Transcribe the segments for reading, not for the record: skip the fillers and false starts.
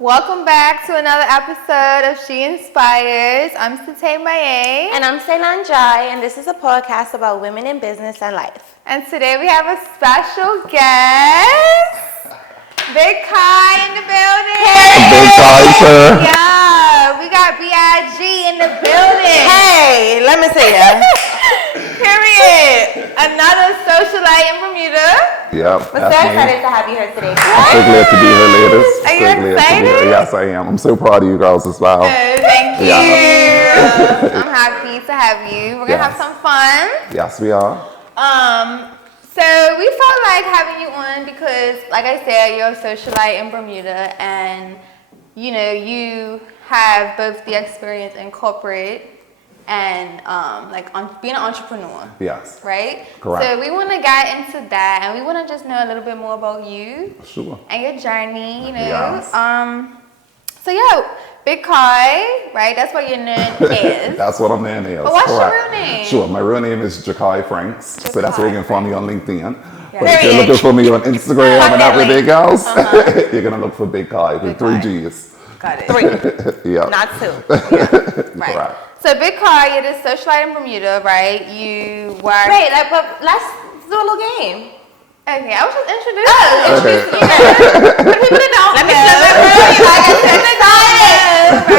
Welcome back to another episode of She Inspires. I'm Sate Maye. And I'm Ceylon Jai, and this is a podcast about women in business and life. And today we have a special guest, Big Kai in the building. Hey. Big Kai, sir. Yeah, we got B.I.G. in the building. Hey, let me see ya. Period. Another socialite in Bermuda. Yep. We're so excited to have you here today. I'm so glad to be here, ladies. Are you excited? Yes, I am. I'm so proud of you girls as well. Thank you. Yeah. I'm happy to have you. We're going to have some fun. Yes, we are. So we felt like having you on because, like I said, you're a socialite in Bermuda, and you know you have both the experience in corporate and being an entrepreneur. Yes. Right. Correct. So we want to get into that, and we want to just know a little bit more about you. Sure. And your journey. You know. Yes. So yeah, Big Kai, right? That's what your name is. That's what I'm known as. But what's Correct. your real name? Sure. My real name is Jakai Franks. So that's where you can find me on LinkedIn. Yeah. But if you're looking for me on Instagram and everything else, you're gonna look for Big Kai with 3 G's. Got it. 3, Yeah. not 2. Yeah. Right. Correct. So Big Kai, you're the socialite in Bermuda, right? You work. Wait, but let's do a little game. Okay, I was just introducing. Okay. For people that don't Let me know,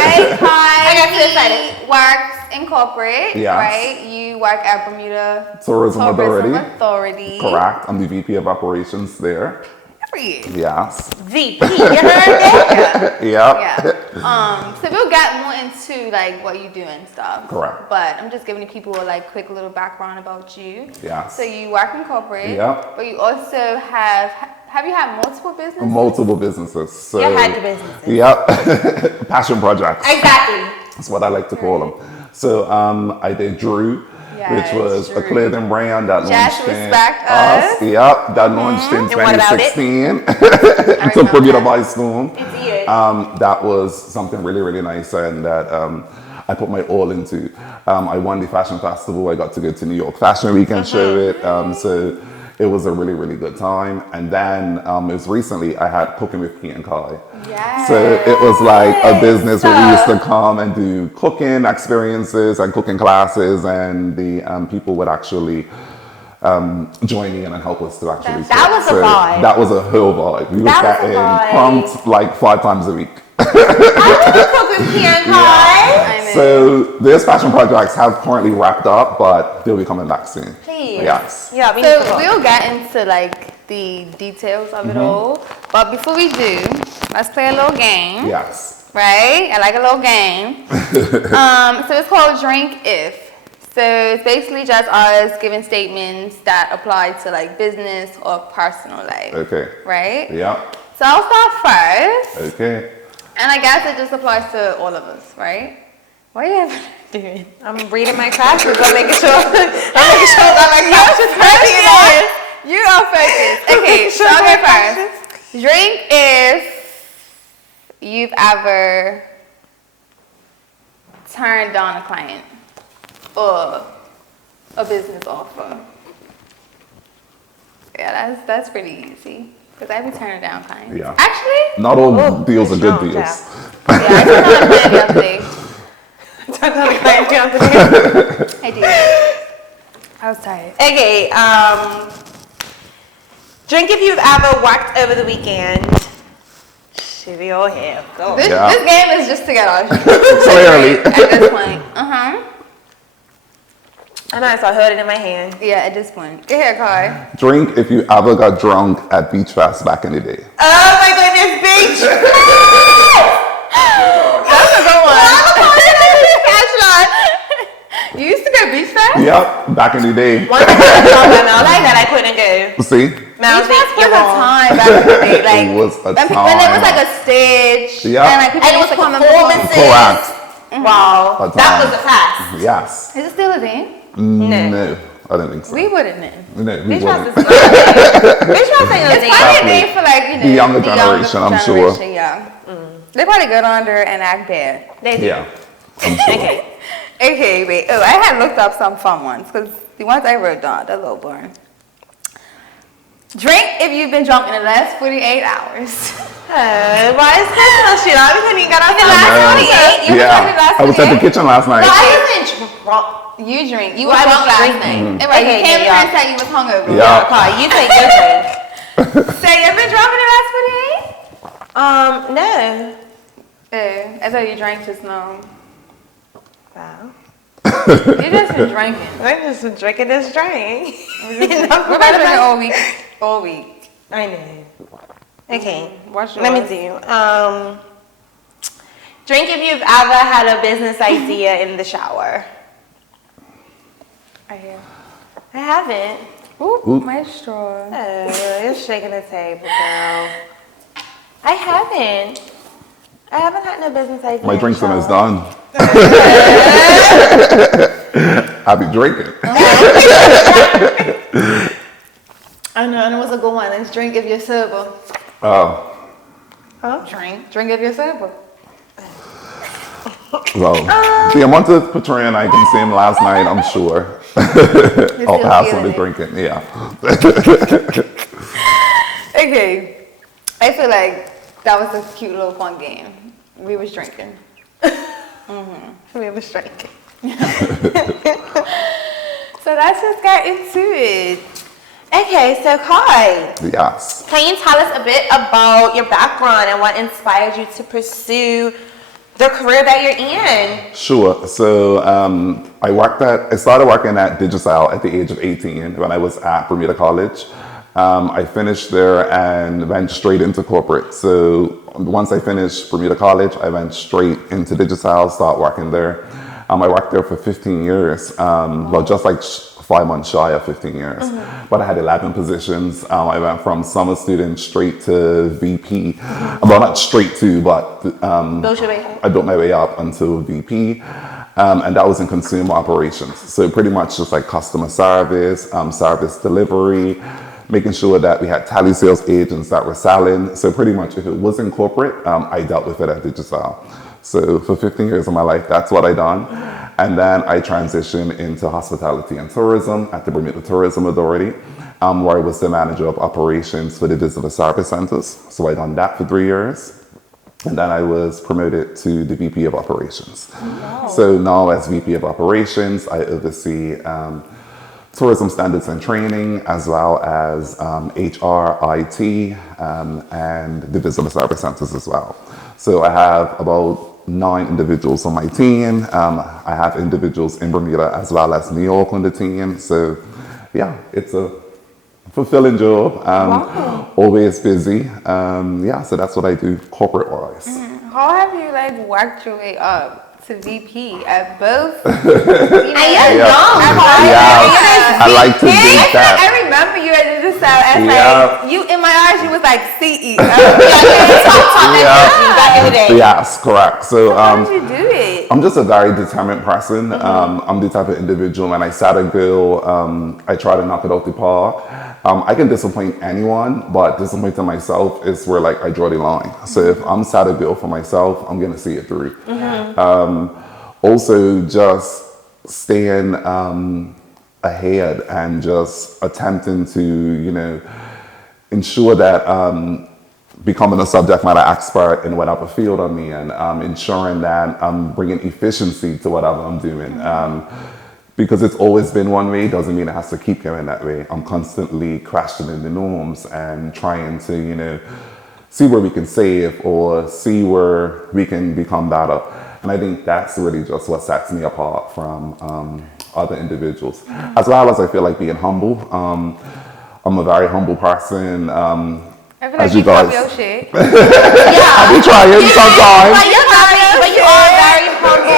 right? Kai, I got too excited. works in corporate, Yes. right? You work at Bermuda Tourism Authority. Authority. Correct. I'm the VP of Operations there. For you. Yes. VP, you heard that? Yep. Yeah. So we'll get more into like what you do and stuff. Correct. But I'm just giving people like quick little background about you. Yes. So you work in corporate. Yep. But you also have you had multiple businesses? Multiple businesses. So, You had the businesses. Yep. Passion projects. Exactly. That's what I like to call them. So I did Drew, Yes, which was Drew. a clothing brand that Just launched in respect us. Yep, that launched in And what about it? 2016. Took Bermuda by storm. It's you. That was something really, really nice, and that I put my all into. I won the fashion festival. I got to go to New York Fashion Week and show it. So it was a really, really good time. And then most recently, I had Cooking with Pete and Kai. Yes. So it was like a business where we used to come and do cooking experiences and cooking classes, and the people would actually join in and help us to actually That was a vibe. That was a whole vibe. We was That was a getting vibe. pumped like 5 times a week. I was cooking P&K. I mean, So those fashion projects have currently wrapped up, but they'll be coming back soon. Please. Yes. Yeah, we need to so talk. we'll get into like the details of it all. But before we do, let's play a little game. Yes. Right? I like a little game. So it's called Drink If. So it's basically just us giving statements that apply to like business or personal life. Okay. Right? Yep. So I'll start first. Okay. And I guess it just applies to all of us, right? What are you ever doing? I'm reading my classes. I'm making sure that my classes Focus. You are focused. Okay, so I'll go first. Drink if you've ever turned down a client or a business offer. Yeah, that's pretty easy. Because I be turning down clients. Yeah. Actually, Not all deals are good strong, deals. yeah, I turned down a client the other day. I did. I was tired. Okay, drink if you've ever worked over the weekend. Should we all have? Go. This Yeah. game is just to get on. Clearly. At this point. I know, so I heard it in my hand. Yeah, at this point. Go ahead, Kai. Drink if you ever got drunk at Beach Fest back in the day. Oh my goodness, beach! That's a good one. You used to go beach fest? Yep, back in the day. One time I saw my mouth like that, I couldn't go. See? Mouth Beach fest was you're a wrong. time back in the day. Like, It was a when it was like a stage. Yeah. And like people And it was used to come and performances. perform. Correct. Wow, A that time. was a fast. Yes. Is it still a thing? No, I don't think so. We wouldn't know. No, we Beach wouldn't. Fest is Beach Fest ain't no It's thing. probably a thing for like, you know, The younger generation, I'm sure. Yeah. They probably go on there and act bad. They do. Yeah, I'm sure. Okay. Okay, wait. Oh, I had looked up some fun ones because the ones I wrote down, they're a little boring. Drink if you've been drunk in the last 48 hours. Why is Christmas shit? I haven't even got out the last know. 28. You were Yeah, drinking last I was at the night? kitchen last night. I wasn't drunk. You drink. You Well, were I was drunk last drinking. night. Right, you Okay, came yeah, here and said you was hungover. Yeah. Carl, you take your drink. So you've been drunk in the last 48? No. Oh, I thought you drank just now. Wow. You just been drinking. I'm just drinking this drink. We've been drinking all week. All week. I know. Okay. Watch Let me yours. do. Drink if you've ever had a business idea in the shower. I hear. I haven't. Ooh, my straw. Oh, you're shaking the table, girl. I haven't had no business idea. My in drinking the is shower. done. I be drinking. I know, and it was a good one. Let's drink if you're sober. Oh, Drink if you're sober. well, the amount of Patron I consumed last night, I'm sure I'll pass on the drinking. Yeah. Okay. I feel like that was a cute little fun game. We was drinking. We was drinking. So let's just get into it. Okay, so Kai, Yes. can you tell us a bit about your background and what inspired you to pursue the career that you're in? Sure. So I started working at Digicel at the age of 18 when I was at Bermuda College. I finished there and went straight into corporate. So once I finished Bermuda College, I went straight into Digicel, started working there. I worked there for 15 years, well, just like 5 months shy of 15 years. But I had 11 positions. I went from summer student straight to VP. Well, not straight to, but Build your way up. I built my way up until VP. And that was in consumer operations. So pretty much just like customer service, service delivery, making sure that we had tally sales agents that were selling. So pretty much if it was in corporate, I dealt with it at Digicel. So for 15 years of my life, that's what I done. And then I transitioned into hospitality and tourism at the Bermuda Tourism Authority, where I was the manager of operations for the visitor service centers. So I done that for 3 years. And then I was promoted to the VP of operations. Wow. So now as VP of operations, I oversee tourism standards and training, as well as HR, IT, and the visitor service centers as well. So I have about 9 individuals on my team. I have individuals in Bermuda as well as New York on the team. So yeah, it's a fulfilling job. Always busy. Yeah, so that's what I do corporate wise. How have you like worked your way up to VP at both? I like to do that. I remember you at the cell as Yeah. like you in my eyes. You was like CEO. Back in the day. Yes, correct. So How did you do it? I'm just a very determined person. I'm the type of individual when I set a goal, I try to knock it out the park. I can disappoint anyone, but disappointing myself is where like I draw the line. So if I'm set a goal for myself, I'm gonna see it through. Also just staying ahead and just attempting to, you know, ensure that becoming a subject matter expert in whatever field I'm in, ensuring that I'm bringing efficiency to whatever I'm doing. Because it's always been one way doesn't mean it has to keep going that way. I'm constantly questioning the norms and trying to, you know, see where we can save or see where we can become better. And I think that's really just what sets me apart from other individuals. As well as I feel like being humble. I'm a very humble person. I feel like you you pop guys- your shit. I be trying sometimes. But you're happy, but you are very humble.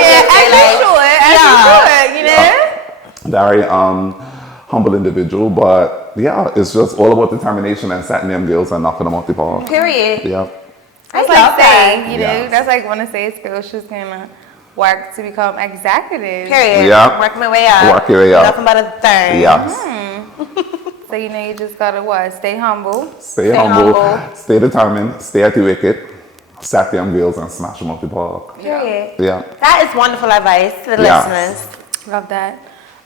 As you should, you know? Very humble individual, but yeah, it's just all about determination and setting them goals and knocking them off the park. Period. Yeah. That's I like love saying, that. you know, Yes. that's like one of say skills she's gonna work to become executive. Period. Yeah. Work my way up. Work your way up. Nothing but a third. Yes. So you know you just gotta what? Stay humble. Stay humble, stay determined, stay at the wicket, set them goals and smash them off the park. Period. Yeah. That is wonderful advice to the Yeah. listeners. Love that.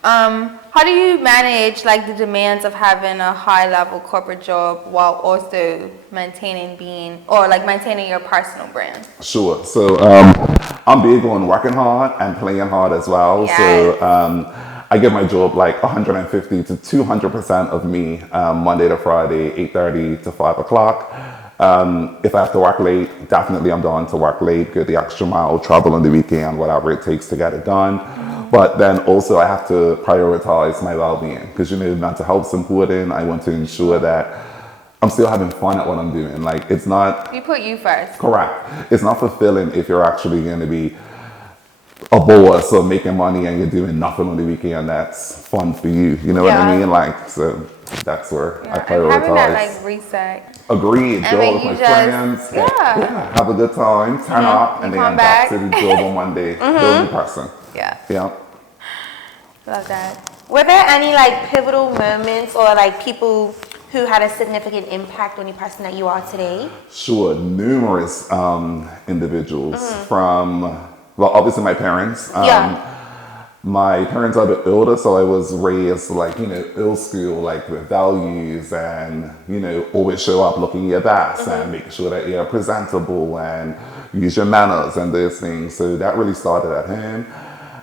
How do you manage like the demands of having a high level corporate job while also maintaining your personal brand? Sure. So I'm big on working hard and playing hard as well. Yes. So I give my job like 150 to 200% of me Monday to Friday, 8:30 to 5 o'clock. If I have to work late, definitely I'm down to work late, go the extra mile, travel on the weekend, whatever it takes to get it done. But then also I have to prioritize my well-being because, mental health's important. I want to ensure that I'm still having fun at what I'm doing. Like, it's not... You put you first. Correct. It's not fulfilling if you're actually going to be a boss or making money and you're doing nothing on the weekend that's fun for you. You know what I mean? Like, so that's where I prioritize. And having that like reset. Agreed. Go with my friends. Have a good time. Turn up and then back to the job on Monday. Build a person. Yeah. Yeah. Love that. Were there any like pivotal moments or like people who had a significant impact on the person that you are today? Sure. Numerous individuals from, well, obviously my parents. My parents are a bit older, so I was raised like, old school, like with values and, always show up looking your best and make sure that you're presentable and use your manners and those things. So that really started at home.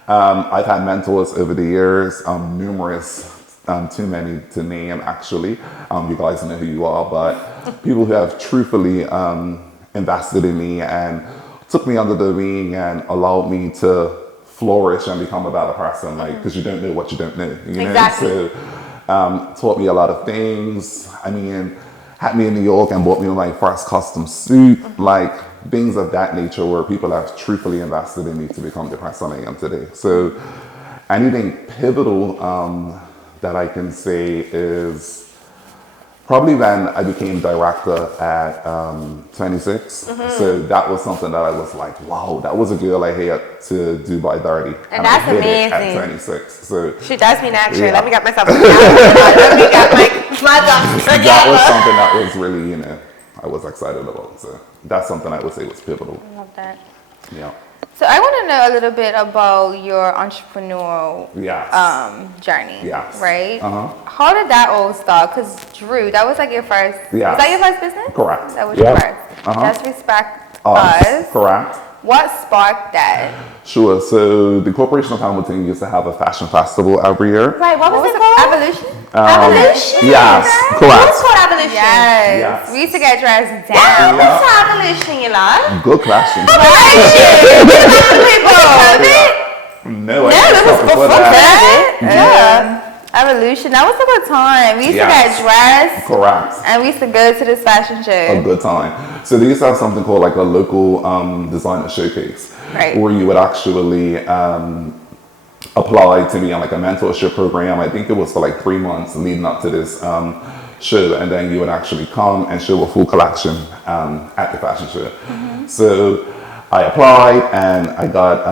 I've had mentors over the years, numerous, too many to name actually. You guys know who you are, but people who have truthfully invested in me and took me under the wing and allowed me to flourish and become a better person, like, because you don't know what you don't know, Exactly. So taught me a lot of things. I mean, had me in New York and bought me my first custom suit, like things of that nature where people have truthfully invested in me to become the person I am today. So anything pivotal that I can say is probably when I became director at 26. So that was something that I was like, wow, that was a goal I had to do by 30. And that's I hit it amazing. at 26. So She does me naturally. Yeah. Let me get myself together. Let me get my ducks together. that was something that was really, I was excited about. So that's something I would say was pivotal. I love that. Yeah. So I want to know a little bit about your entrepreneurial journey. Yes. Right? Uh-huh. How did that all start? Because Drew, that was like your first. Yes. Was that your first business? Correct. That was Yep. your first. Uh-huh. Let's respect us. Correct. What sparked that? Sure. So the Corporation of Hamilton used to have a fashion festival every year. Right, what was it it called? Evolution? Evolution? Yes, What's correct. called evolution? Yes. Yes. We used to get dressed Wow, down. what's evolution, you love? Good question. No, No, it was before that. Yeah. Evolution. That was a good time. We used to get Yes. dressed Correct. and we used to go to this fashion A show. good time. So they used to have something called like a local designer showcase, Right. where you would actually apply to be on like a mentorship program. I think it was for like 3 months leading up to this show, and then you would actually come and show a full collection at the fashion show. So I applied and I got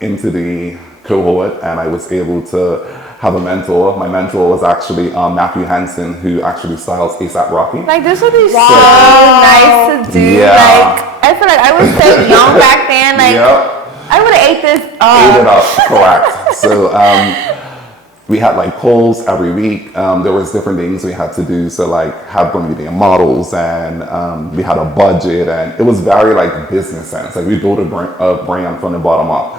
into the cohort, and I was able to have a mentor. My mentor was actually Matthew Hansen, who actually styles A$AP Rocky. Like this would be so nice to do. Yeah. Like I feel like I was so young back then. Like Yep. I would have ate this Ate it up. up, correct. So we had like polls every week. There was different things we had to do. So like have them media models, and we had a budget, and it was very like business sense. Like we built a brand from the bottom up.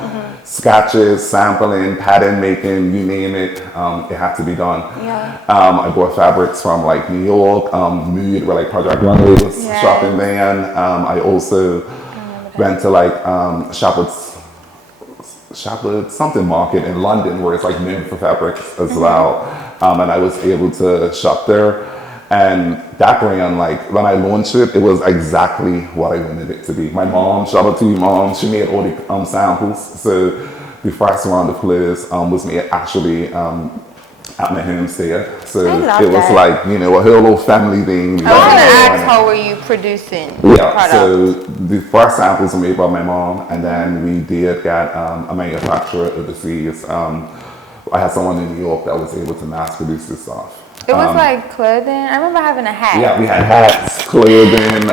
Sketches, sampling, pattern making, you name it, it had to be done. Yeah. I bought fabrics from like New York, Mood, where like Project Runway was Yes. shopping van. I also went to like Shepherd something market in London, where it's like known for fabrics as well. And I was able to shop there. And that brand, like when I launched it, it was exactly what I wanted it to be. My mom, shout out to you, mom, she made all the samples. So the first round of clothes was made actually at my homestead. So I love it was that. like, a whole little family thing. I want to ask, how were you producing the Yeah, product? so the first samples were made by my mom, and then we did get a manufacturer overseas. I had someone in New York that was able to mass produce this stuff. It was like clothing. I remember having a hat. Yeah, we had hats, clothing,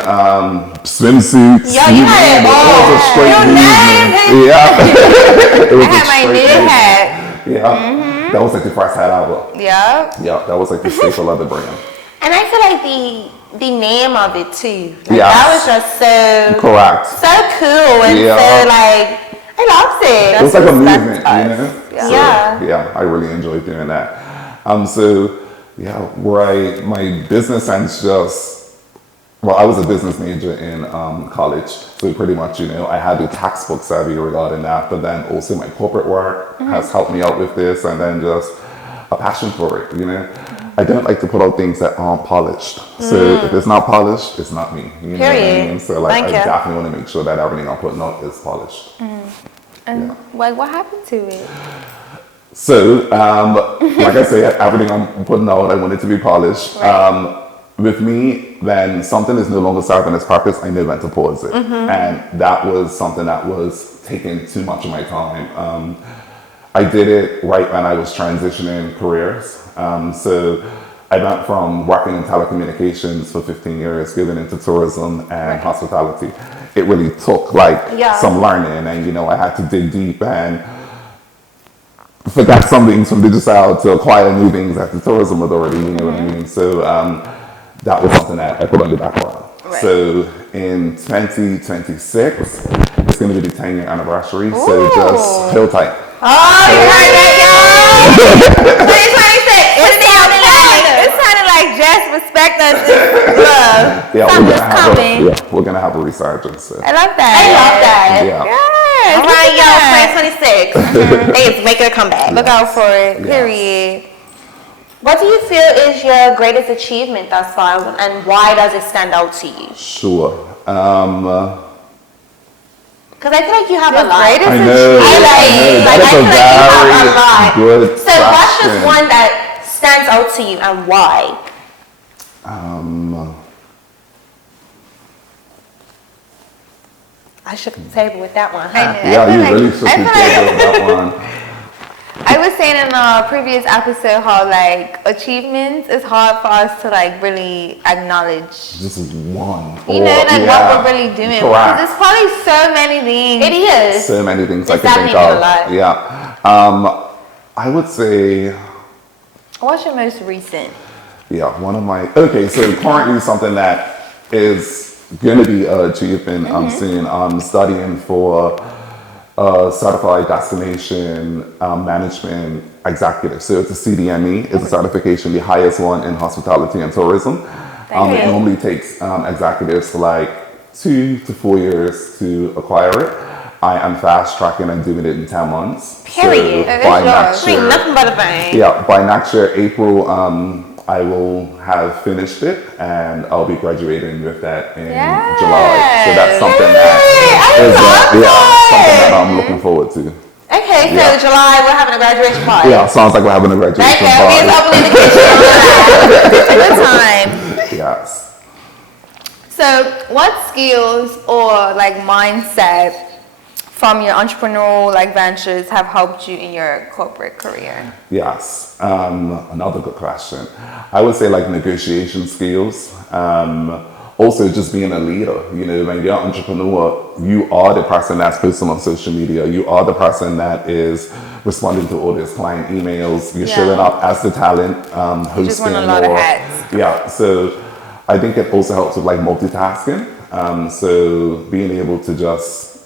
swimsuits. Yo, you had it name all. It was a straight You movement. named it. Yeah. It was I had my knitted hat. Yeah. That was like the first hat ever. Yeah. Yeah, that was like the staple of the brand. And I feel like the name of it too. Like, Yes. that was just so Correct. so cool and Yeah. so like I loved it. It was like a That's movement, us. you know? Yeah. So, Yeah. I really enjoyed doing that. So, yeah, my business sense just, well, I was a business major in college. So pretty much, I had the textbook savvy regarding that, but then also my corporate work has helped me out with this, and then just a passion for it, I don't like to put out things that aren't polished. So if it's not polished, it's not me. You know what I Period. mean? So like, Thank I you. definitely want to make sure that everything I'm putting out is polished. And like, what happened to it? So, like I say, everything I'm putting out, I want it to be polished. Right. With me, then something is no longer serving its purpose, I know when to pause it. And that was something that was taking too much of my time. I did it right when I was transitioning careers. So I went from working in telecommunications for 15 years, getting into tourism and hospitality. It really took some learning, and I had to dig deep and forget some things from digital to acquire new things at the tourism authority, you know what I mean? So that was something that I put on the background. Right. So in 2026, it's going to be the 10-year anniversary, so just hold tight. Oh, you heard that, y'all? 2026. It sounded like just respect us is love. Yeah, Something's coming. we're gonna have a resurgence. So. I love that. I love that. Yeah. Yes, All look right, at y'all, 2026. They is making a comeback. Look out for it. Yes. Period. What do you feel is your greatest achievement thus far, and why does it stand out to you? Sure. Because I feel like you have a lot. greatest I know. I That's feel a like you have a very lot. good So what's just question. one that stands out to you and why? I shook the table with that one, huh? I know. Yeah, I feel you like- really should I be feel careful like- with that one. I was saying in a previous episode how like achievements is hard for us to like really acknowledge. This is one. You know, like what we're really doing. Because there's probably so many things. It is. So many things It's I can think definitely of. a lot. Yeah. I would say, What's your most recent? one of my, okay, so currently something that is going to be achievement soon. I'm studying for certified destination management executive. So it's a CDME, it's a certification, the highest one in hospitality and tourism. It normally takes executives like 2 to 4 years to acquire it. I am fast tracking and doing it in 10 months. Period. So by next Ain't year, nothing but a bang. yeah, by next year, April, I will have finished it, and I'll be graduating with that in July. So that's something that is something that I'm looking forward to. Okay, so Yeah. July we're having a graduation party. Yeah, sounds like we're having a graduation Right there, we is party. opening the kitchen. It's a good time. Yes. So, what skills or like mindset from your entrepreneurial like ventures have helped you in your corporate career? Yes. Another good question. I would say like negotiation skills. Also just being a leader. When you're an entrepreneur, you are the person that's posting on social media. You are the person that is responding to all these client emails. You're showing up as the talent, hosting. just wearing a lot of hats. Yeah. So I think it also helps with like multitasking. So being able to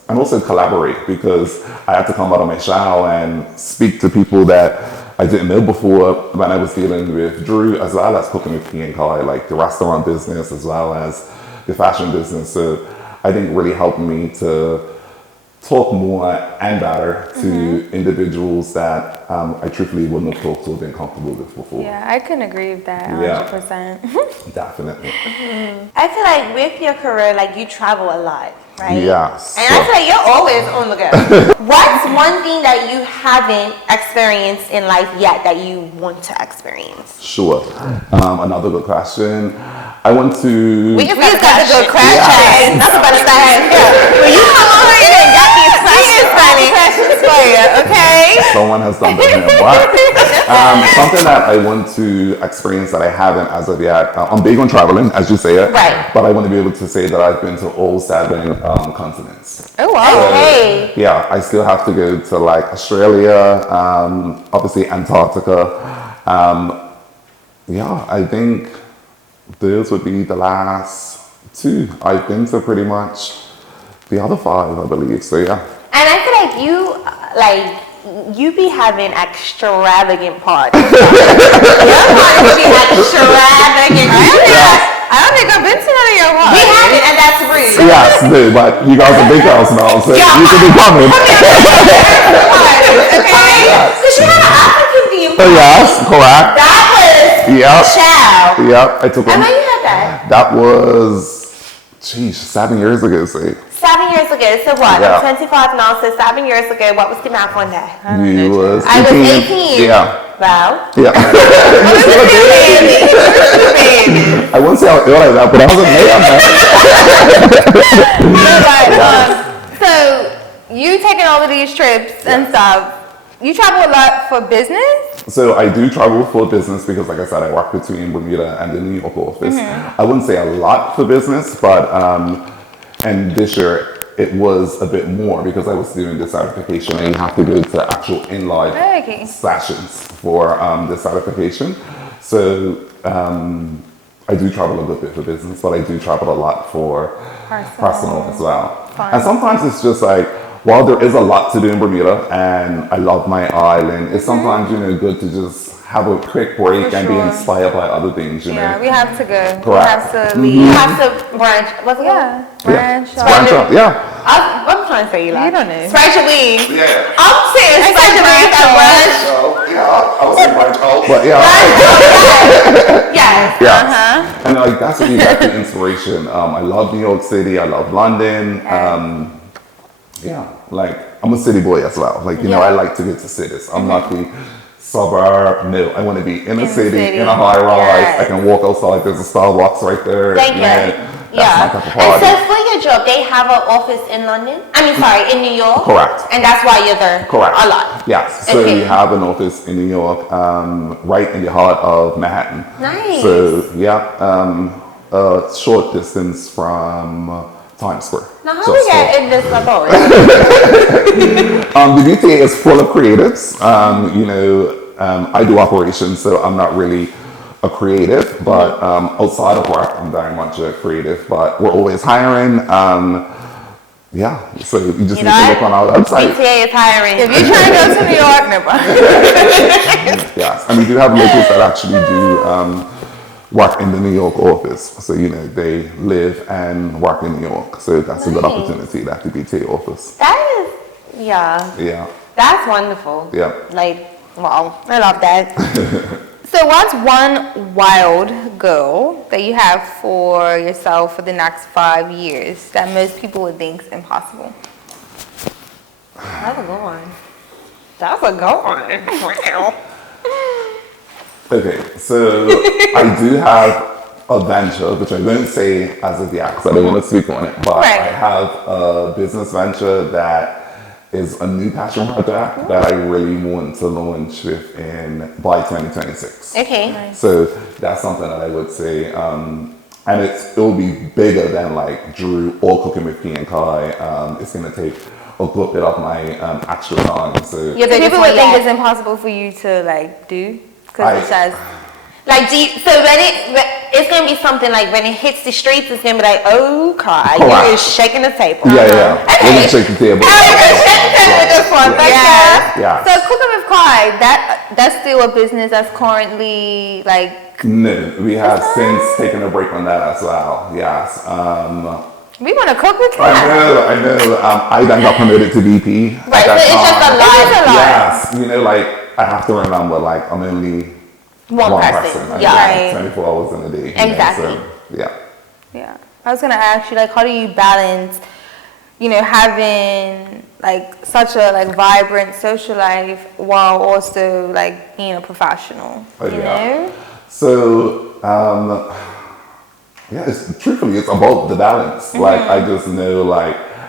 and also collaborate, because I had to come out of my shell and speak to people that I didn't know before when I was dealing with Drew, as well as cooking with P and Kai, like the restaurant business as well as the fashion business. So I think really helped me to talk more and better to individuals that I truthfully wouldn't have talked to or been comfortable with before. Yeah, I can agree with that Yeah. 100%. Definitely. I feel like with your career, like you travel a lot, right? Yes. And I feel like you're always on the go. What's one thing that you haven't experienced in life yet that you want to experience? Sure. Another good question. I want to. We just got to go crash Yeah. check. That's about to say. When you come over here and got these questions, honey, questions for you, okay? Someone has done that. But something that I want to experience that I haven't as of yet. I'm big on traveling, as you say it. Right. But I want to be able to say that I've been to all 7 continents. Oh, wow. Okay. Yeah, I still have to go to like Australia, obviously Antarctica. Yeah, I think those would be the last 2. I've been to pretty much the other 5, I believe. So yeah. And I feel like you be having extravagant parties. Your parties be extravagant. I don't think I've been to none of your We parties. haven't, and that's rude. Yes, no, but you guys are big girls now, so you can be coming. Okay? Because you had an African theme. Oh, yes, correct. That was Yep. child. Yep, I took I one. know you had that. That was, 7 years ago, see. 7 years ago. So what? Yeah. I'm 25 now, so 7 years ago, what was the math on that? You was 18. I was 18. Yeah. Well, Yeah. I wouldn't say I was ill like that, but I was a man. So, you taking all of these trips and stuff, you travel a lot for business? So I do travel for business because, like I said, I work between Bermuda and the New York office. I wouldn't say a lot for business, but and this year it was a bit more because I was doing the certification and you have to go to actual in-live Okay. sessions for the certification. So I do travel a good bit for business, but I do travel a lot for personal as well. Fun. And sometimes it's just like, while there is a lot to do in Bermuda and I love my island, it's sometimes, good to just have a quick break For and be sure. inspired by other things, you Yeah, know. we have to go. We Correct. have to leave. you have to branch. What's it Yeah. called? Branch off. Branch out, yeah. I'm trying to say you You don't know. Spread your wings. Yeah. I'm saying I spread said your wings and branch. Yeah, I was saying branch out, but yeah. Yes. Yeah. And like that's what you got the inspiration. I love New York City. I love London. Yeah, like I'm a city boy as well. Like I like to get to cities. I'm not the suburb. No, I want to be in a city, in a high rise. Yes. I can walk outside. There's a Starbucks right there. Thank you. That's my type of And party. so for your job, they have an office in London? In New York? Correct. And that's why you're there Correct. a lot? Yes. So Okay. we have an office in New York, right in the heart of Manhattan. Nice. So yeah, a short distance from Times Square. Now, how Just we so- get in this about? The BTA is full of creatives. I do operations, so I'm not really a creative, but outside of work, I'm very much a creative. But we're always hiring. Yeah, so you just need to look on our website. BTA is hiring. If you're trying to go to New York, no problem. Yes, and we do have locals that actually do work in the New York office. So, they live and work in New York. So that's a good opportunity, that the BTA office. That is, yeah, Yeah, that's wonderful. yeah. Wow, I love that. So what's one wild goal that you have for yourself for the next 5 years that most people would think is impossible? That's a good one. That's a good one. Wow. Okay, so I do have a venture, which I won't say as of yet, because I don't want to speak on it, but Right. I have a business venture that is a new passion project that I really want to launch by 2026. Okay. So that's something that I would say, and it'll be bigger than like Drew or Cooking with P and Kai. It's gonna take a good bit of my extra time. So You're So the people one would think that- it's impossible for you to do because I- it's just so when it's gonna be something like when it hits the streets, it's gonna be like, oh, Kai, Correct. you're shaking the table. yeah. Okay. We're gonna shake the table. This one, Yeah. thank yeah. Yeah. So Cooking with Kai, that's still a business that's currently like No, we have since taken a break on that as well. Yes. we want to cook with I Kai. know. I then got promoted to VP. at Right, so that it's just a time. lot. It's a lot. Yes, I have to remember, I'm only One person. I Yeah. have Right. 24 hours in a day. Exactly. So, yeah. Yeah. I was gonna ask you, how do you balance, having such a vibrant social life while also being a professional? Oh, you yeah. know? So, truthfully, it's about the balance. I just know,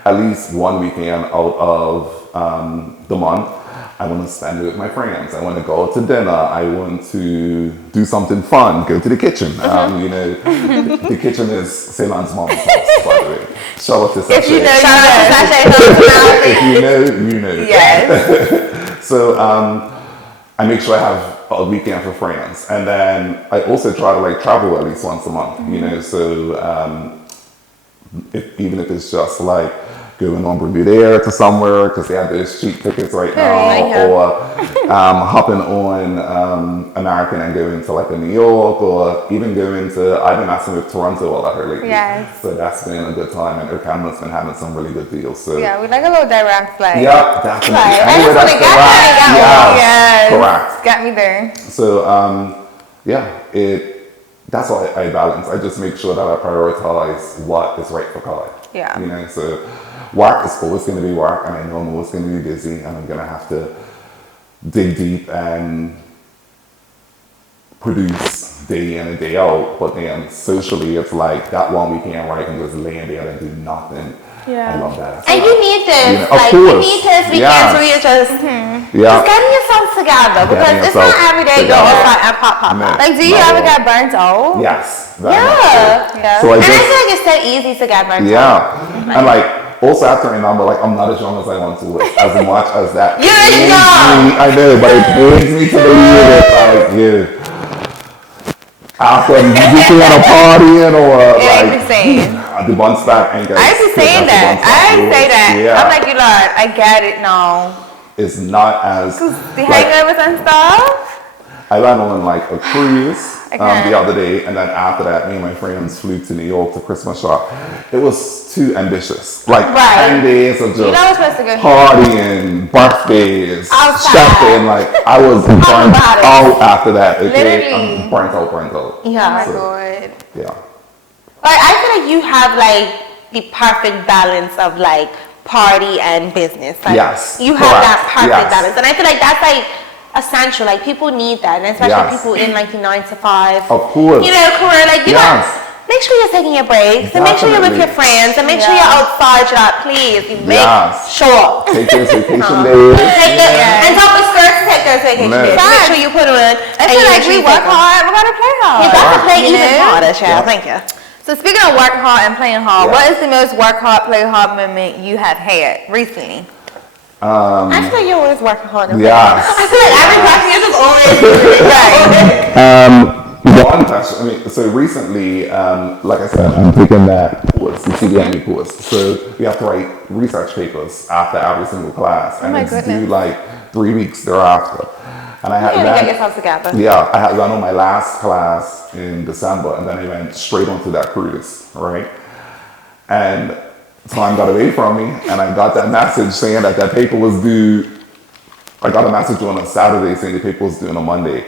at least one weekend out of the month, I want to spend it with my friends. I want to go out to dinner. I want to do something fun, go to the kitchen. You know, the kitchen is Ceylon's mom's house, by the way. Shout out to Sashay. If you know, you know. If you know, you know. Yes. So I make sure I have a weekend for friends. And then I also try to like travel at least once a month, you know. So even if it's just like going on Bermuda to somewhere because they have those cheap tickets right now, or hopping on American and going to like a New York, or even going to, I've been messing with Toronto a lot lately. Yes. So that's been a good time, and Urkamla's been having some really good deals. So Yeah, we like a little direct flight. yeah, definitely. I Anywhere just want to get direct, one. yes, Yes. correct. Got me there. So that's why I balance. I just make sure that I prioritize what is right for Kai. Yeah. You know, so work is always going to be work, and I know I'm always going to be busy, and I'm going to have to dig deep and produce day in and day out. But then socially, it's like that one weekend where I can just lay in bed and do nothing. Yeah. I love that. And you need this. You know, of like, you course. need this weekends Yes. where you're just getting yourself together. Because Getting it's not yourself every day go together. outside and pop. No. Like, do you Not ever at all. get burnt out? Yes. very Yeah. much so. Yeah. So I And I just, feel like it's so easy to get burnt out. yeah. And like, also have to remember, like, I'm not as young as I want to look, as much as that. You're pains young. me. I know, but it pains me to believe it. Like, yeah. After weekend of partying or It like ain't the same. the bun stack ain't got. I used to saying that. I used to say that. Yeah. I'm like, you Lord, I get it now. It's not as The like, hangovers and stuff. I went on like a cruise Okay. the other day, and then after that, me and my friends flew to New York to Christmas shop. It was too ambitious. Like Right. 10 days of just You know we're supposed to go partying, birthdays, Outside. shopping. Like I was burnt about it. out after that. Okay, Literally. I'm burnt out. Oh Yeah. my So- God. Yeah. Like, I feel like you have like the perfect balance of like party and business. Like, Yes, you have correct. that perfect Yes. balance, and I feel like that's like essential. Like, people need that, and especially Yes. people in like the 9 to 5. Of course. You know, career. Like, you Yes. know, make sure you're taking your breaks, and make sure you're with your Definitely. friends, and make sure Yeah. you're outside. You're out, please. You make Yes. sure. Take those vacation Take days. the, and don't be scared to take those vacation No. days. Make sure you put them in. I feel like we work hard, we gotta play You hard. got to play You even know? harder, child. Yeah. Thank you. So speaking of work hard and playing hard, Yeah. what is the most work hard, play hard moment you have had recently? I feel like you're always working hard. Yes. I feel like every person is just always right. One question. I mean, so recently, like I said, I'm taking that course, the CDME course. So we have to write research papers after every single class, and my it's due goodness. like 3 weeks thereafter. And I had You gotta ran- get yourself together. Yeah, I had run on my last class in December, and then I went straight onto that cruise, right? And time got away from me, and I got that message saying that that paper was due. I got a message on a Saturday saying the paper was due on a Monday.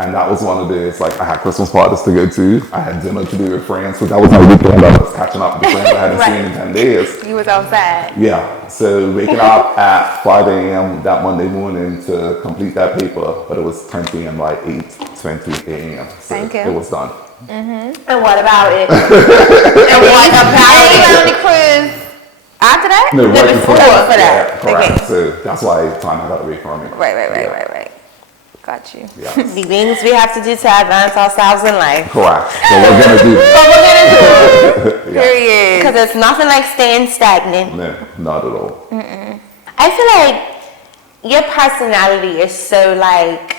And that was one of those, like, I had Christmas parties to go to. I had dinner to do with friends. So that was my weekend. I was catching up with friends I hadn't seen in 10 days. You was outside. Yeah. So waking up at 5 a.m. that Monday morning to complete that paper, but it was turned in by 8:20 a.m. So Thank you. it was done. And what about it? And what about you went on the cruise after that? No, right before that. for that. Yeah, correct. Okay. So that's why time got away from me. Right. Got you. Yeah. The things we have to do to advance ourselves in life. Correct. So we're gonna do that. But we're gonna do it. Yeah. Period. Because it's nothing like staying stagnant. No, not at all. I feel like your personality is so like,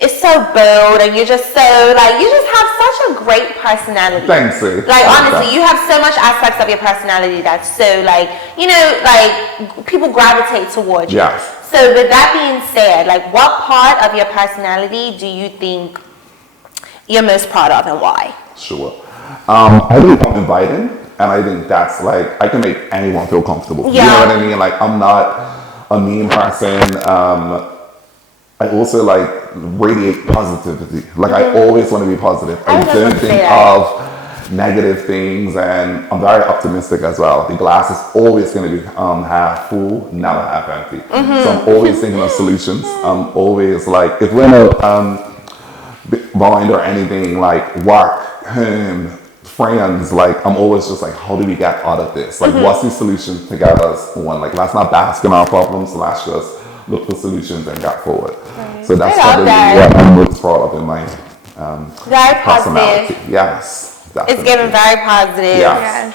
it's so bold, and you're just so like, you just have such a great personality. Thanks, Sue. Like, Thanks, honestly, you have so much aspects of your personality that's so like, you know, like people gravitate towards you. Yes. So with that being said, like, what part of your personality do you think you're most proud of, and why? Sure. I think I'm inviting, and I think that's like, I can make anyone feel comfortable. Yeah. You know what I mean? Like, I'm not a mean person. I also like radiate positivity. Like, I always want to be positive. I I was just don't gonna say think that. of negative things, and I'm very optimistic as well. The glass is always going to be half full, never half empty. So I'm always thinking of solutions. I'm always like, if we're in a bind or anything, like work, home, friends, like I'm always just like, how do we get out of this? Like, what's the solution to get us one? Like, let's not bask in our problems. Let's just look for solutions and get forward. Right. So that's I love probably that. what I'm most proud of in my Very personality. positive. Yes, It's definitely. given very positive. Yes.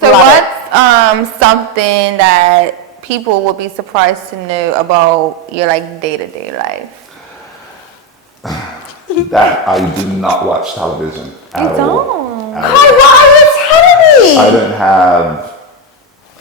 So Love what's something that people would be surprised to know about your like day-to-day life? That I do not watch television at all. At all. Kai, what are you telling me? I don't have.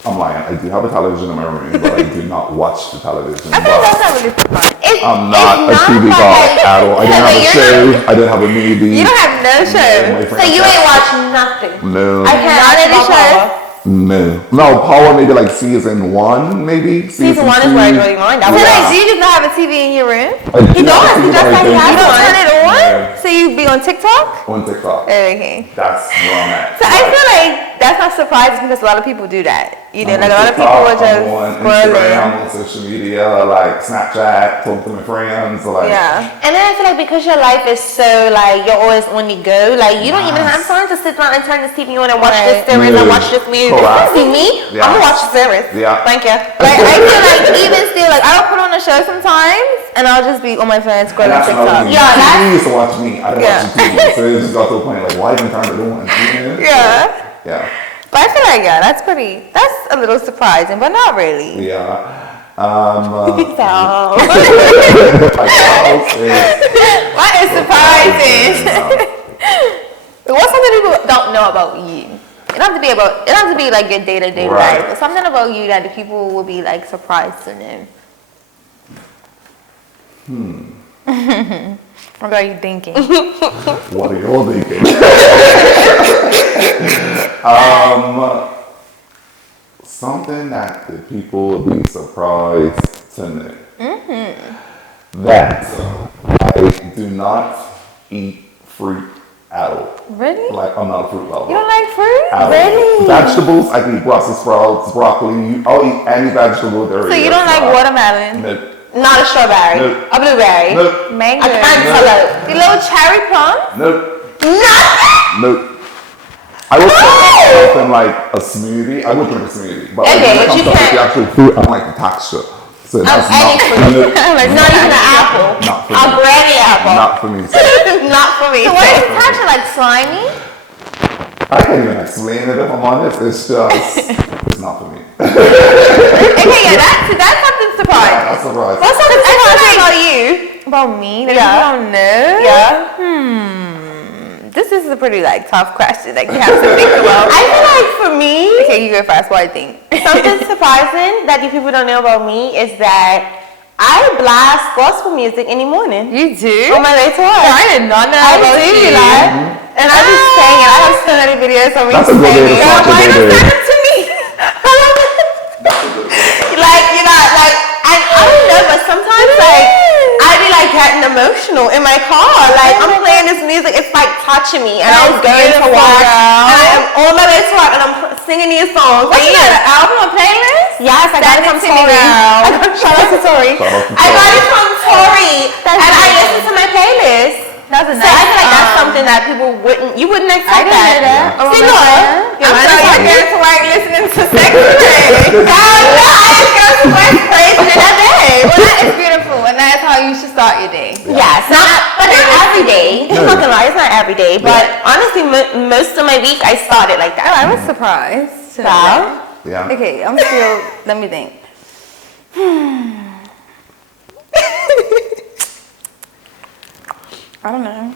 I'm lying. I do have a television in my room, but I do not watch the television. I feel like that's not really surprising. I'm not a TV guy at all. I don't have a show. I don't have a movie. You don't have no show. So you ain't watched nothing. No. I can't None of watch the shows? Power. No, Power maybe like season 1, maybe. Season 1 is where I draw your line. That So was like, do you just not have a TV in your room? He does. He just said he has You don't one. turn it on? Yeah. So you be on TikTok? On TikTok. Okay. That's where I'm at. So I feel like that's not surprising because a lot of people do that. You know, I'm like a on lot of people TikTok, are just I'm on scrolling. Instagram, on social media, like Snapchat, talking to my friends, like. Yeah. And then I feel like because your life is so like you're always on the go, like you don't even have time to sit down and turn this TV on and watch this Right. series and Yeah. watch this movie. Correct. See me? Yeah. I'm gonna watch the series. Yeah. Thank you. Like I feel like even still, like I'll put on a show sometimes and I'll just be on my phone And scrolling that's TikTok. another thing. Yeah, that's- TV used to watch me. I didn't Yeah. watch the TV. So it just got to a point like, why even turn it on? You know? Yeah. Yeah. But I feel like that's a little surprising, but not really. Yeah. So Like, What is surprising? What's something people don't know about you? It don't have to be about. It don't have to be like your day-to-day Right. life, but something about you that the people will be like surprised to know. What are you thinking? what are you all thinking? Something that the people would be surprised to know. That I do not eat fruit at all. Really? Like, I'm not a fruit lover. You don't like fruit? At all. Really? Vegetables, I can eat Brussels sprouts, broccoli. I'll eat any vegetable there is. So you don't like watermelon? No. not a strawberry, No. a blueberry, No. Mango? a cantaloupe. The little cherry plum? No. Nothing. No. I would say something like a smoothie. I would drink a smoothie. But Okay, when it but comes you to like, the can't- actual fruit, I don't like the texture. So that's any not, fruit. no, Not even an apple. not for A me. granny apple. Not for me. Not for me. So what is the texture like? Slimy? I can't even explain it if I'm honest. It's just, it's not for me. Okay, yeah, that's something surprising. That's a surprise. What's something surprising about you? About me that Yeah. you don't know? Yeah. This is a pretty like tough question that you have to think about. I feel like for me, Okay, you go first. What do you think? something surprising that you people don't know about me is that I blast gospel music in the morning You do? on my way to work. I did not know I about do, you. like, and I just sang it. I have so many videos of me That's a good way to singing. start your Why day, you babe. send it to me? Like, you know, like, I don't know, but sometimes, like, I be, like, getting emotional in my car. Like, I'm playing this music, it's, like, touching me, and I'm That's going to beautiful, work, girl. and I am on my way to work, and I'm singing these songs. What's And that, an album or playlist? Yes, I got it from Send it to me, Tori. girl. I got shout out to Tori. Shout out to I got Tori. it from Tori, That's and I beautiful. listen to my playlist. That's a So nice I feel like that's something that people you wouldn't I expect didn't know that. that. Oh, See, my look, God. I'm I'm sorry, sorry, I you're to work listening to sex music. no, I just go to work crazy in that day. Well, that is beautiful, and that's how you should start your day. Yes, but not every day. I'm not gonna lie, it's not every day. But honestly, most of my week I started like Oh, that. I was surprised. to know Wow. Yeah. that. Okay, I'm still. Let me think. I don't know.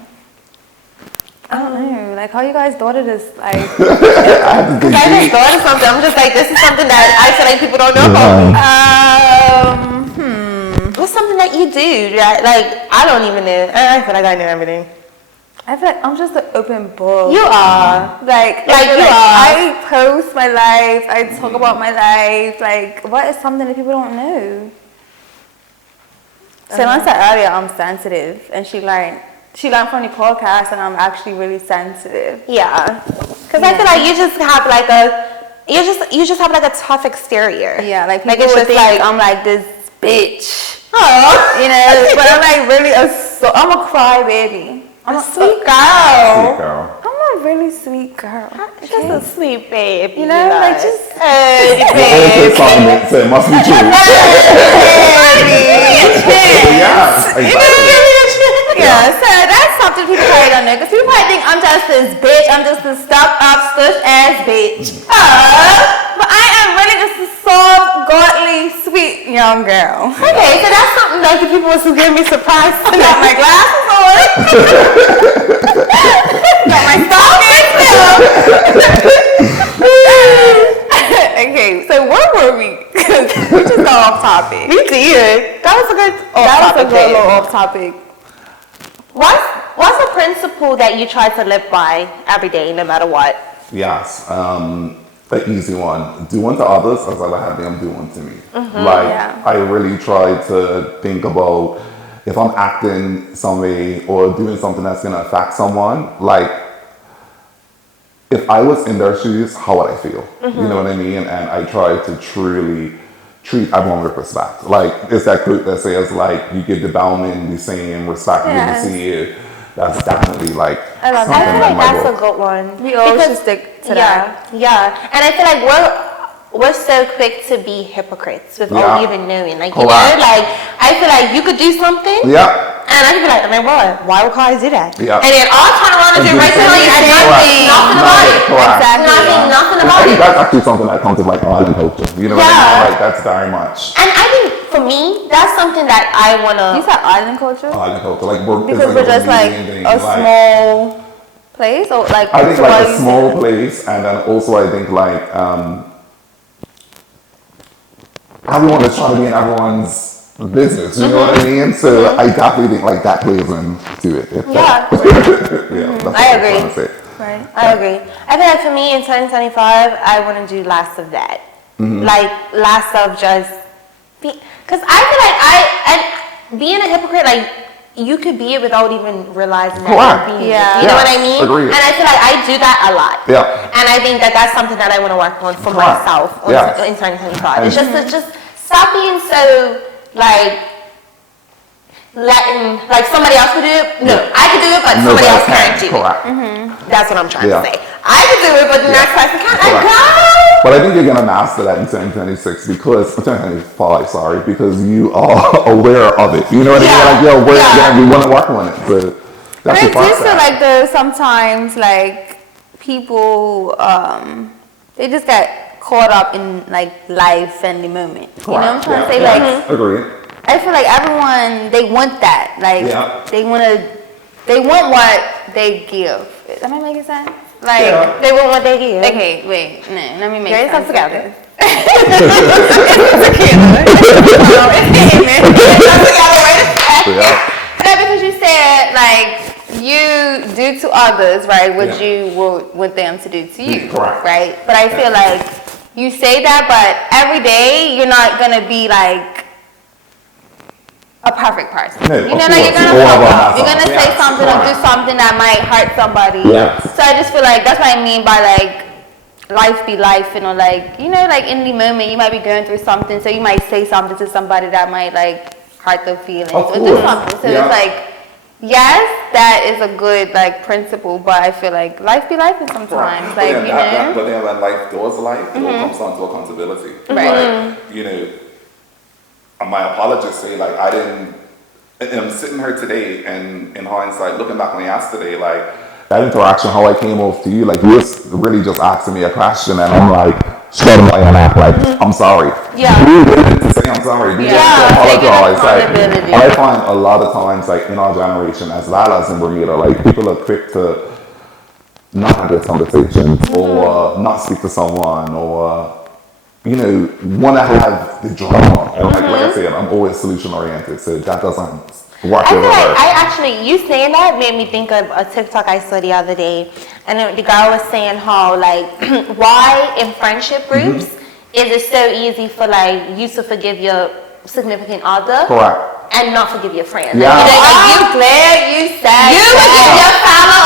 I don't know. Like, how you guys thought of this? Like, I had to dig I just deep. thought of something. I'm just like, this is something that I feel like people don't know about me. What's something that you do that, like, I don't even know? I feel like I know everything. I feel like I'm just an open book. You are. Like Like, I feel you like are. I post my life. I talk about my life. Like, what is something that people don't know? So I said earlier, I'm sensitive, and she learned from the podcast, and I'm actually really sensitive. Yeah. Because I feel like you just have like you just have like a tough exterior. Yeah, like Like, people it's would just think like- I'm like this bitch, Oh. you know. But I'm like really I'm a crybaby. I'm a sweet Sweet girl. girl. I'm a a really sweet girl. Just a sweet babe. You know, like just Hey, Well, babe. it's Simon, so it must be true. Yeah, exactly. Yeah, so that's something people probably don't know. Because people probably think I'm just this bitch. I'm just this stuck up, stush ass bitch. But I am really just a soft, godly, sweet young girl. Okay, so that's something that the people was gonna be surprised to Got my glasses on. Got my stockings still. Okay, so where were we? 'Cause we just got off topic. Me too. That was a good That was a good babe. little off topic. What's a principle that you try to live by every day, no matter what? Yes, the easy one. Do unto others as I would have them do unto me. Like, Yeah. I really try to think about if I'm acting some way or doing something that's going to affect someone, like, if I was in their shoes, how would I feel? You know what I mean? And I try to truly treat everyone with respect. Like, it's that quote that says, like, you give the bellman the same respect you give Yes. the CEO. That's definitely, like, I love that. I something feel that like might that's work. a good one. We all Because- should stick to yeah, that. Yeah, and I feel like we're so quick to be hypocrites without Yeah. even knowing. Like, you know, Correct. like, I feel like you could do something, Yeah. and I could be like, I mean, why would Kyle do that? Yeah. And then I'll turn around and do right there, like, Exactly. nothing about it. Correct. Nothing I about think it. that's actually something that comes with like island culture. You know what I Yeah. mean? Like that's very much And I think for me, that's something that I You wanna. said island culture? island culture. Like we're Because it's we're just like Canadian thing. a small place, or like I think so like why a you small say- place, and then also I think like everyone is trying to be in everyone's business. You know what I mean? So I definitely think like that plays into it. Yeah. Yeah, that's what I I'm agree. trying to say. Right. I agree. I feel like for me in 2025, I want to do less of that. Like less of just because I feel like and being a hypocrite, like you could be it without even realizing that Correct. you're being Yeah. it. You know Yeah, what I mean? agreed. And I feel like I do that a lot. Yeah. And I think that that's something that I want to work on for Correct. myself Yes. in 2025. It's And- just to just stop being so like letting like somebody else could do it. No, I could do it, but somebody else can't do it. Correct. That's what I'm trying Yeah. to say. I could do it, but the next person can't. I Correct. go. But I think you're gonna master that in 2026 because 2025, sorry, because you are aware of it. You know what I Yeah. mean? Like, yo, Yeah. we want to work on it. So But that's I the do process. feel like though sometimes like people they just get caught up in like life and the moment. You know what I'm trying to say? Like Agreed. I feel like everyone they want that. Like Yeah. they want what they give. Am I making sense? Like Yeah. They want what they give. okay, wait, no, let me make Get sense yourself together. Yeah. No, because you said like you do to others, right? What Yeah. you would want them to do to you, Correct. right? But I feel like you say that, but every day you're not gonna be like a perfect person. No, you of know, like you're course. gonna All fuck of us up. You're are. gonna say Yes, something or do correct. something that might hurt somebody. Yes. So I just feel like that's what I mean by like life be life, you know, like you know, like in the moment you might be going through something, so you might say something to somebody that might like hurt their feelings Of or do course. something. So Yeah. it's like, yes, that is a good like principle, but I feel like life be life sometimes, But like then you that- know. but then when life does life, it all comes down to accountability. Right. Like, you know, my apologists say like I didn't. And I'm sitting here today, and in hindsight, looking back on yesterday, like that interaction, how I came off to you, like you was really just asking me a question, and I'm like, straight away my lap, like I'm sorry. Yeah. You didn't to say I'm sorry. You Yeah, didn't to apologize. taking accountability. Like I find a lot of times, like in our generation, as well as in Bermuda, like people are quick to not have those conversations or not speak to someone or you know want to have the drama. And like I said, I'm always solution oriented, so that doesn't work I feel over like her. I actually, you saying that made me think of a TikTok I saw the other day, and the girl was saying how like why in friendship groups is it so easy for like you to forgive your significant other Correct. and not forgive your friend. Yeah. Like, you know, like you glad you said you would give your fella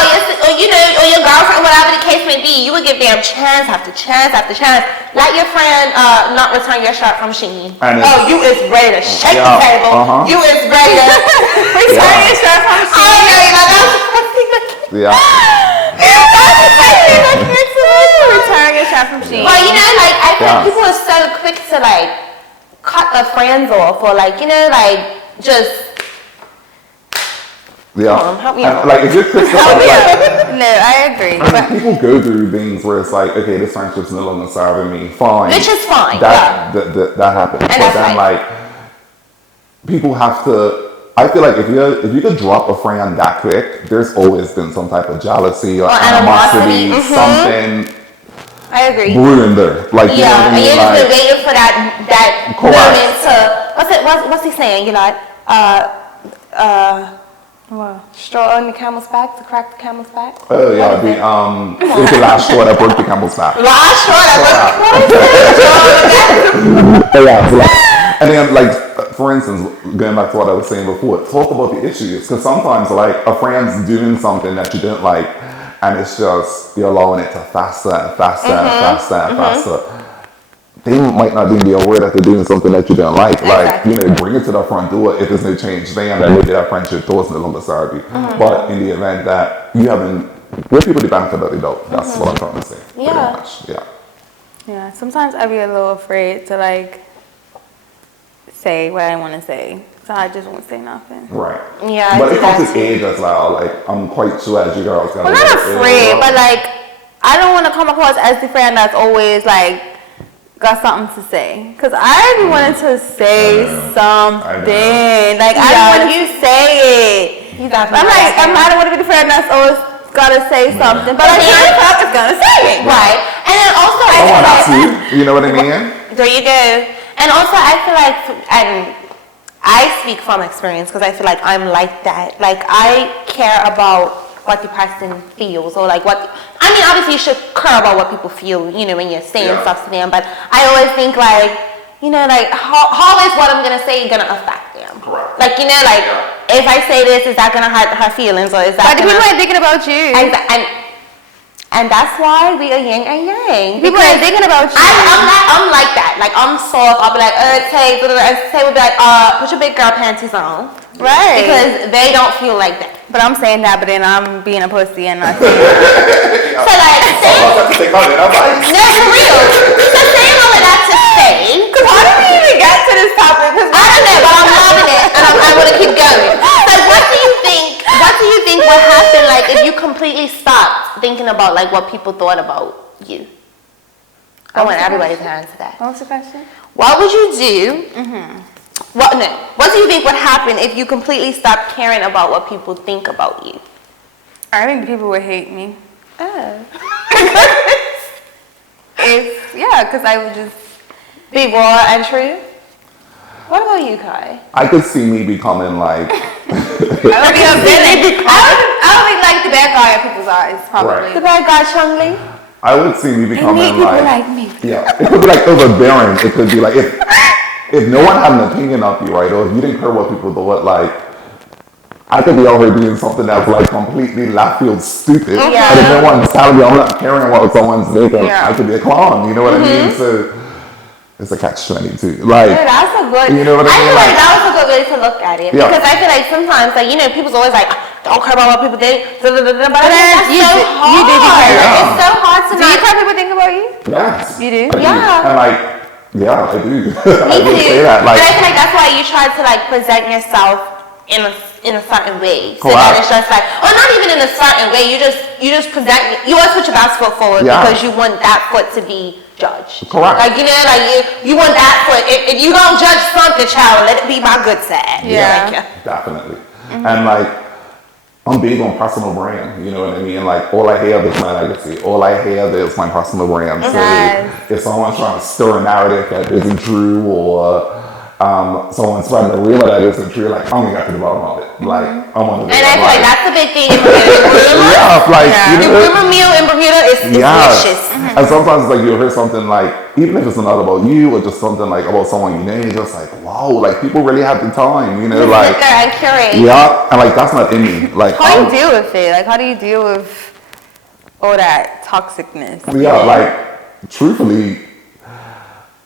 or you know or your girlfriend, whatever the case may be, you would give them chance after chance after chance. Let your friend not return your shirt from Shein. And Oh, you is ready to shake the Yeah, table. uh-huh. You is ready to return Yeah. your shirt from Shein. Yeah. Return your shot from Shein. But you know, like I feel like people are so quick to like cut their friends off, or like you know, like just. Yeah. Help me out. And, like if you're Christopher, No, I agree. I mean, people go through things where it's like, okay, this friendship's no longer serving me. Fine. Which is fine. That happens. And but that's then right. like people have to. I feel like if you could drop a friend that quick, there's always been some type of jealousy or animosity, something I agree. brewing there. Like you know what I and mean? you're just Like, been waiting for that Correct. moment to what's he saying? You like straw on the camel's back to crack the camel's back. oh yeah, it's the last straw that broke the camel's back. Last straw Yeah, so like, and then like for instance, going back to what I was saying before, talk about the issues, because sometimes like a friend's doing something that you didn't like, and it's just you're allowing it to faster and faster and faster and faster. They might not even be aware that they're doing something that you don't like. Like, you know, bring it to the front door if there's no change then, and maybe that friendship towards no longer serve you. But in the event that you haven't, give people the benefit of the doubt. That's what I'm trying to say. Yeah. Pretty much. Yeah. Yeah, sometimes I be a little afraid to like say what I want to say, so I just won't say nothing. Right. Yeah, But I it do comes that with age as well. Like, I'm quite sure as you girls I'm not afraid, but like I don't want to come across as the friend that's always like got something to say, because I be wanting to say something. Like I don't want you say it. I'm like I don't want to be the friend that's always gotta say something, but I sure as fuck is gonna say it. Right. And then also I Oh, feel that's like you. You know what I mean? there you go. And also I feel like and I speak from experience because I feel like I'm like that. Like I care about what the person feels, or like what I mean, obviously you should care about what people feel, you know, when you're saying stuff to them, but I always think like, you know, like how is what I'm gonna say gonna affect them? Correct. Like, you know, like if I say this, is that gonna hurt her feelings, or is that But the people ain't thinking about you. and that's why we are yin and yang. People ain't thinking about you. I'm like that. Like I'm soft. I'll be like, Tay will be like, put your big girl panties on. Right. Because they don't feel like that. But I'm saying that, but then I'm being a pussy and not saying that. So like, No, for real. So saying all of that to say, Cause how did we even get to this topic? Cause I don't know, but I'm loving it, and I want to keep going. So what do you think? What do you think would happen, like, if you completely stopped thinking about like what people thought about you? I want everybody to answer that. What was the question? What would you do? What do you think would happen if you completely stopped caring about what people think about you? I think people would hate me. Oh. Because I would just. Be raw and true? What about you, Kai? I could see me becoming like. I would be a villain. I would be like the bad guy in people's eyes, probably. The bad guy, Chung-Li? I would see me becoming like me. Yeah, it could be like overbearing. It could be like if no one had an opinion of you, right, or if you didn't care what people thought, like I could be out here doing something that's like completely left field stupid, and if no one's telling me, I'm not caring what someone's thinking. I could be a clown. You know what I mean? So it's a catch-22. Like, that's a good. You know what I mean? I feel like that was a good way to look at it, Yeah. because I feel like sometimes, like, you know, people's always like, don't care about what people think. But then that's you so do- hard. you do be caring. Like, it's so hard to Do you care people think about you? yes, You do? I Yeah. and like, yeah, I do. Me I will too. say that. But Like, I feel like that's why you try to like present yourself in a certain way, so Correct. that it's just like, or not even in a certain way. You just present. You always put your best foot forward because you want that foot to be judged. Correct. Like, you know, like you want that foot. If you don't judge something, child, let it be my good side. Yeah. Like, definitely. And like, I'm big on personal brand. You know what I mean? Like, all I have is my legacy. All I have is my personal brand. So if someone's trying to stir a narrative that isn't true, or someone's spreading a rumor that isn't true, like, I'm gonna get to the bottom of it. Like, I'm on the and I feel like that's the big thing in Bermuda. yeah, like, you The know, rumor mill in Bermuda is delicious. And sometimes, like, you'll hear something like, even if it's not about you or just something like about someone you know, you're just like, wow, like, people really have the time, you know, Just like, sit there and curate. yeah, and like, that's not in me. Like, How do you deal with it? Like, how do you deal with all that toxicness? yeah, like, truthfully,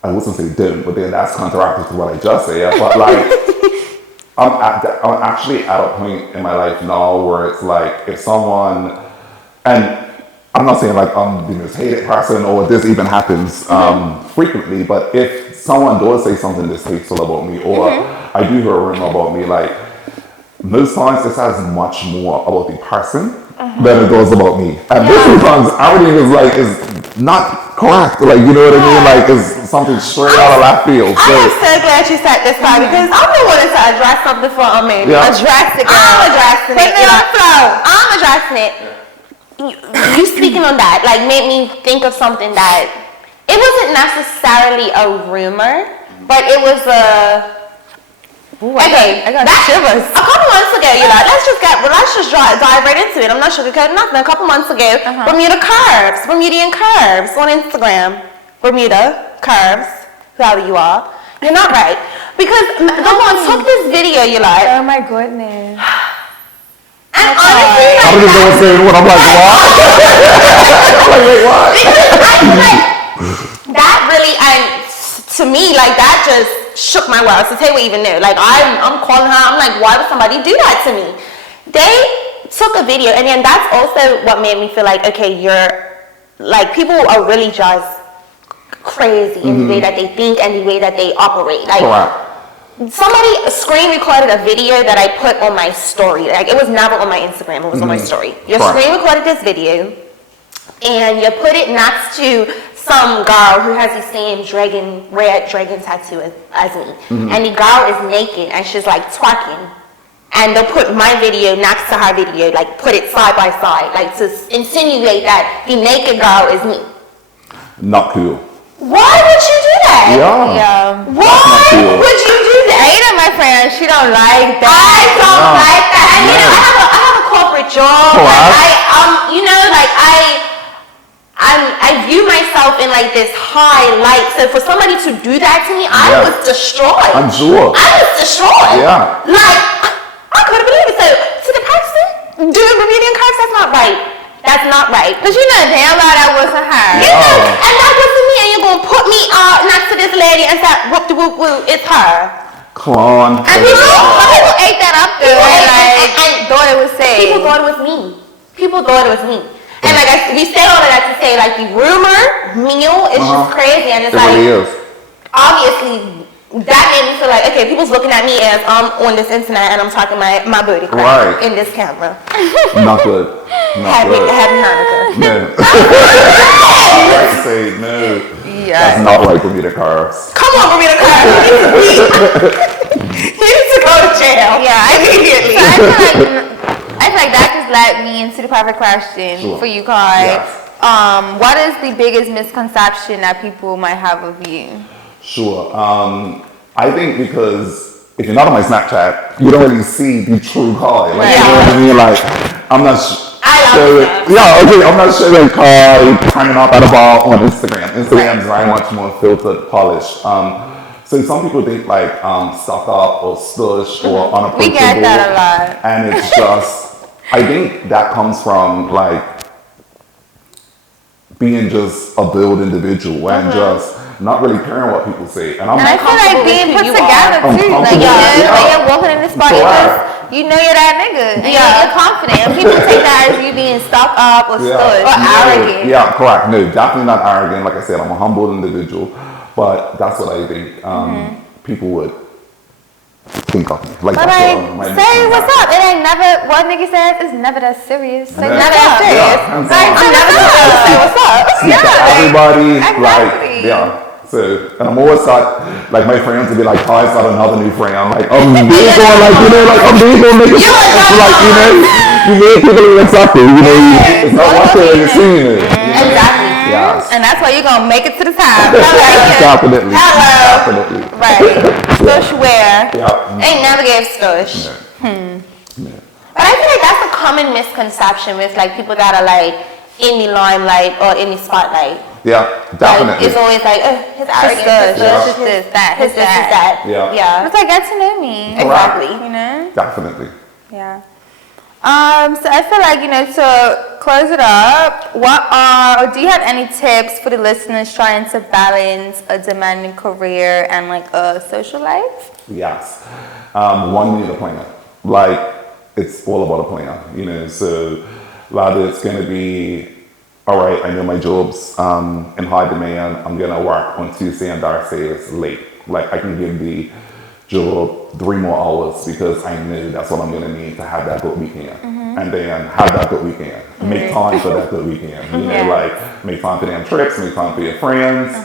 I wasn't say don't, but then that's counteracted to what I just said. But like, I'm actually at a point in my life now where it's like, if someone, and I'm not saying like I'm the most hated person or this even happens frequently, but if someone does say something distasteful about me, or I do hear a rumor about me, like most times this has much more about the person than it does about me. And this sometimes everything is not correct. Like, you know what I mean? Like, it's something straight out of left field. So, I am so glad you said this part because I've been wanting to address something for a minute. Yeah. Address it, girl. I'm addressing it. Put me on the floor. I'm addressing it. You speaking on that like made me think of something that it wasn't necessarily a rumor, but it was a. Ooh, I got shivers. A couple months ago, let's just dive right into it. I'm not sugarcoating nothing. A couple months ago, Bermudian curves on Instagram. Bermuda curves, whoever you are. You're not right. Because someone took this video, Oh my goodness. And honestly, I don't even know what's going on. I'm like, what? I'm like, wait, what? That really, to me, like that just shook my world. So Tay would even know. Like I'm calling her. I'm like, why would somebody do that to me? They took a video, and then that's also what made me feel like, okay, you're like people are really just crazy in the way that they think and the way that they operate. Like somebody screen recorded a video that I put on my story. Like it was never on my Instagram. It was on my story. Your screen recorded this video, and you put it next to some girl who has the same red dragon tattoo as me. And the girl is naked and she's like twerking. And they'll put my video next to her video, like put it side by side, like to insinuate that the naked girl is me. Not cool. Why would you do that? Yeah. Why would you do that? You know my friend, she don't like that. I don't like that. And I have a corporate job. I view myself in like this high light. So for somebody to do that to me, I was destroyed. I'm sure. I was destroyed. Yeah. Like, I couldn't believe it. So to the person doing Bermudian curves, that's not right. That's not right. Because you know damn well that wasn't her. You know, and that wasn't me, and you're going to put me next to this lady and say, whoop de whoop whoop, it's her. Come on. And people ate that up though. And thought it was safe. People thought it was me. People thought it was me. And like we say all of that to say like the rumor mill is just crazy, and it's it like really is. Obviously that made me feel like okay, people's looking at me as I'm on this internet and I'm talking my booty crack in this camera. Not good. Happy Hanukkah. No. I say no. Yeah. That's not like Bermuda curves. Come on, Bermuda curves. You need to go to jail. Yeah, immediately. So I feel like that just led me into the perfect question for you, Kai. Yes. What is the biggest misconception that people might have of you? Sure. I think because if you're not on my Snapchat, you don't really see the true Kai. Like, you know what I mean? Like, I'm not showing. I'm not showing Kai hanging out at a bar on Instagram. Instagram is very much more filtered, polished. So some people think like stuck up or stush or unapproachable. We get that a lot. And it's just, I think that comes from like being just a build individual and just not really caring what people say. And I feel like being put together too. Like when you're walking in this spot, you know you're that nigga. And you're confident. And people take that as you being stuck up or stush or arrogant. Yeah, correct. No, definitely not arrogant. Like I said, I'm a humble individual. But that's what I think people would think of me. Like, but say what's up. It ain't never, what nigga says is never that serious. Say never that serious. I'm never gonna say what's up. Everybody, exactly. So, and I'm always thought, like, my friends would be like, oh, it's not another new friend. I'm like, I'm big on, like, you know, like, I'm big on making friends. Like, you know, you make people accept it. You know, it's not one thing you're seeing it. Exactly. Yes. And that's why you're going to make it to the top. Definitely. Hello. Definitely. Right. Stush wear. Yeah. Ain't never gave stush. No. But I feel like that's a common misconception with like people that are like in the limelight or in the spotlight. Yeah, definitely. Like, it's always like, his arrogance, his this, that, his that. Yeah. It's like, get to know me. Exactly. You know? Definitely. Yeah. So I feel like, you know, to close it up, do you have any tips for the listeners trying to balance a demanding career and like a social life? Yes. One, you need a plan. Like, it's all about a plan, you know, so a lot of it's going to be all right, I know my job's in high demand. I'm gonna work on Tuesday and Thursdays late. Like I can give the job 3 more hours because I know that's what I'm gonna need to have that good weekend. And then have that good weekend. Make time for that good weekend. You know, like make time for them trips, make time for your friends.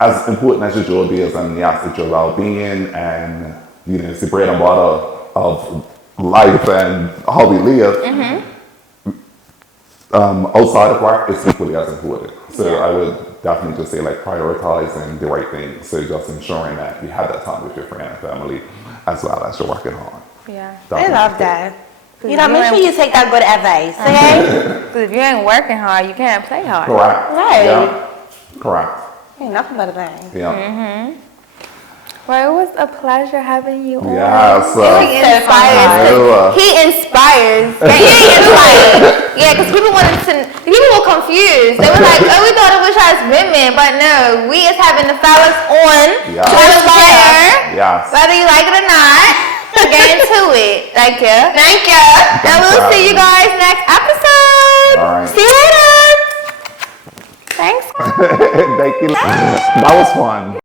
As important as your job is, and yes, it's your well-being and you know, it's the bread and butter of life and how we live. Outside of work, it's equally as important. So I would definitely just say like prioritizing the right things. So just ensuring that you have that time with your friend and family as well as you're working hard. Yeah. I love that. You know, make sure you take that good advice, okay? Because if you ain't working hard, you can't play hard. Correct. Right. Yeah. Correct. Ain't nothing but a thing. Yeah. Well, it was a pleasure having you on. Yes. He inspires. He inspires. He inspired. Yeah, because people were confused. They were like, oh, we thought it was just women, but no, we is having the fellas on to inspire. Yes. Whether you like it or not. Get into it. Thank you. Thank you. And we'll see you guys next episode. All right. See you later. Thanks. Thank you. That was fun.